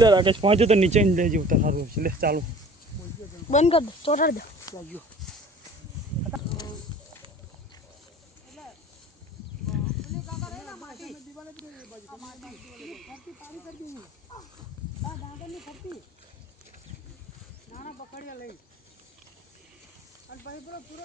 લે રાકેશ પહોંચ્યો તો નીચે લઈ જવું તો સારું છે લે ચાલો બંધ કર દો ચોટાડી દો નાના પકડ્યા લઈ અને પછી પેલો પૂરો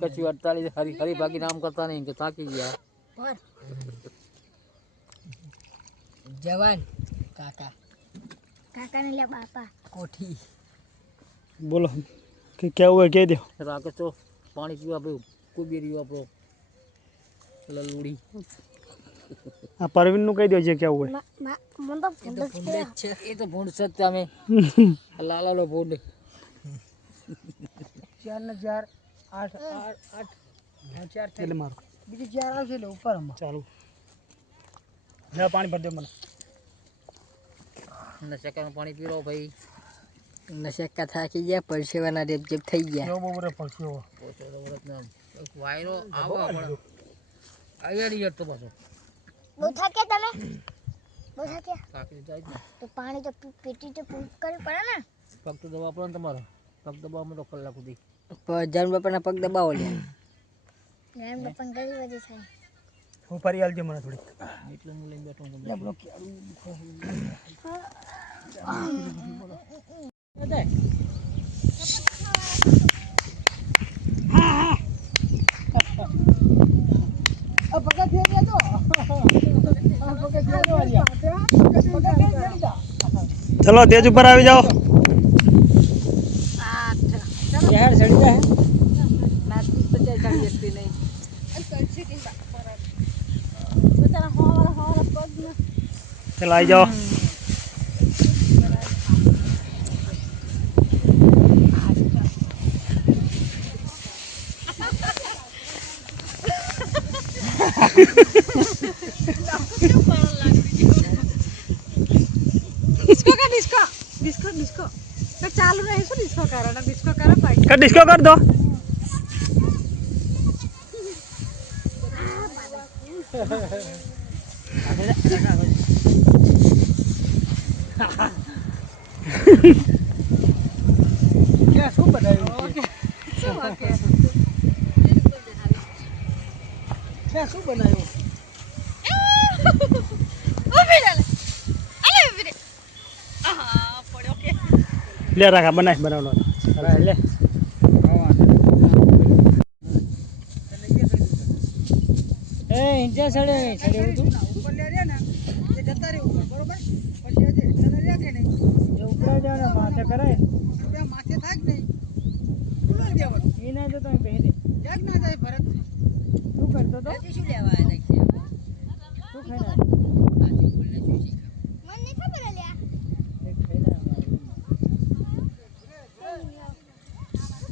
કચ્છી અડતાલીસ હરી હરી ભાગી નામ કરતા નહીં કે થાકી ગયા. જવાન કાકા. કાકા ને લ્યા બાપા. કોઠી. બોલો કે કેવું હોય કહી દો રાકેશ તો પાણી પીવા પીવું કુબી રહ્યું આપણો. પેલા આ આ પરવીનનું કહી દો છે. કેવું હોય. એ તો ભૂંડ છે તમે. લાલાલો ભૂંડ. ચાર ને ચાર. આઠ આઠ આઠ ચાર એટલે મારું. બીજી ચાર આવશે એટલે ઉપર આમાં. ચાલુ. પાણી ભરી દો મને. નશેકાનું પાણી પીરો ભાઈ. નશેકા થાકી ગયા પરસેવાના રેપ જેપ થઈ ગયા. બહુ બધો તો વાયરો આવો પણ. અહીંયા નહીં હટતો પાછો. બહુ થાક્યા તમે? બહુ થાક્યા? થાકી જાય ને. તો પાણી તો પી- પીટી તો પૂરું કરવી પડે ને. પગ દવા દબાવ પડે ને તમારો. પગ દબાવમાં તો કલાક સુધી. જાન બાપાના પગ દબાવો લે એમ બાપાને પણ ઘણી થાય. હું ફરી આલજો મને થોડીક. એટલે હું લઈને બેઠો હું દેજો જા. ચલો તેજ ઉપર આવી જાઓ. Selai jo. Hmm. Disko kan disko, શું બનાવ્યું ક્યાં શું બનાવ્યું લે રાખા બનાય, બનાવવાનો. લે. એ હિંચા ચડે નહીં ચડે બધું ઉપર લે રહ્યા ને એ જતા રહે ઉપર બરોબર પછી આજે તને રહ્યા કે નહીં જો ઉપરા જાવ ને માથે કરાય ત્યાં માથે થાક નહીં. બોલાવી દેવાનું? એ ના તો તમે પહેરી. ક્યાંક ના જાય ભરત. શું કરતો તો? શું લેવા આવ્યા છે શું ખાઈ મને નહીં ખબર અલ્યા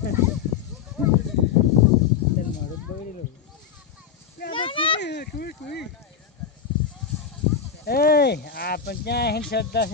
એ આ પણ ક્યાં હિંચ ચડતા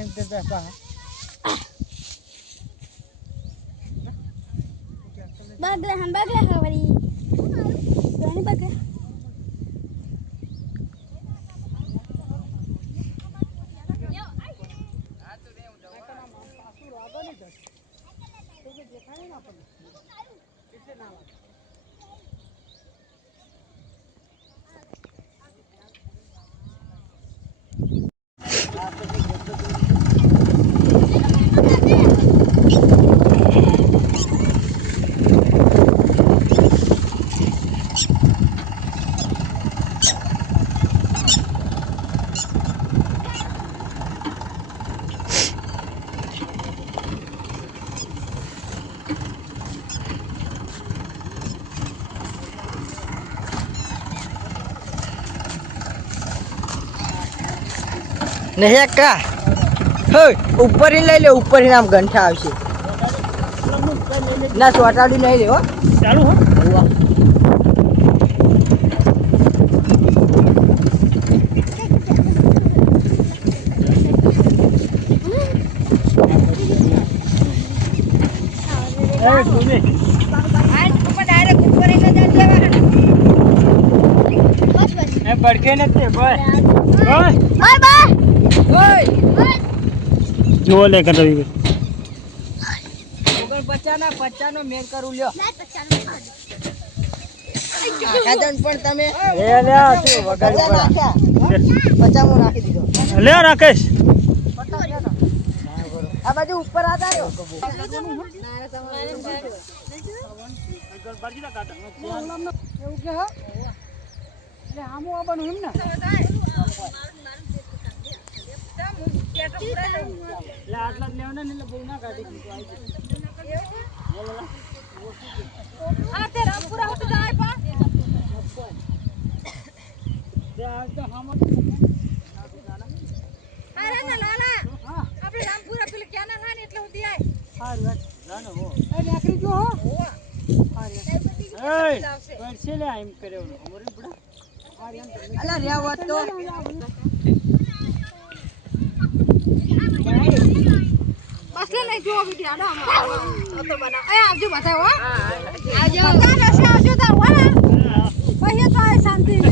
નહીં અક્કા હોય ઉપર લઈ લે ઉપર આમ ગંઠા આવશે ના ચોટાડી નહીં લે હો ચાલુ હો એ ભૂમિ બસ બસ જુઓ લે કર રવિ ઓગણ પચાના પચાનો મેર કરું લ્યો. પણ તમે પચામો નાખી દીધો. લે રાકેશ. આ બાજુ ઉપર આતા એવું કે હા? એટલે આમ આવવાનું એમ ને. લે આટલા જ લેવાના ને એટલે બહુ ના કાઢી એ નીકળી ગયો હો. એય પડશે લે એમ કર્યો અમારે બડા અલા રહ્યા હોત તો અરે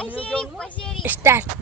સ્ટાર્ટ લબાવળિયા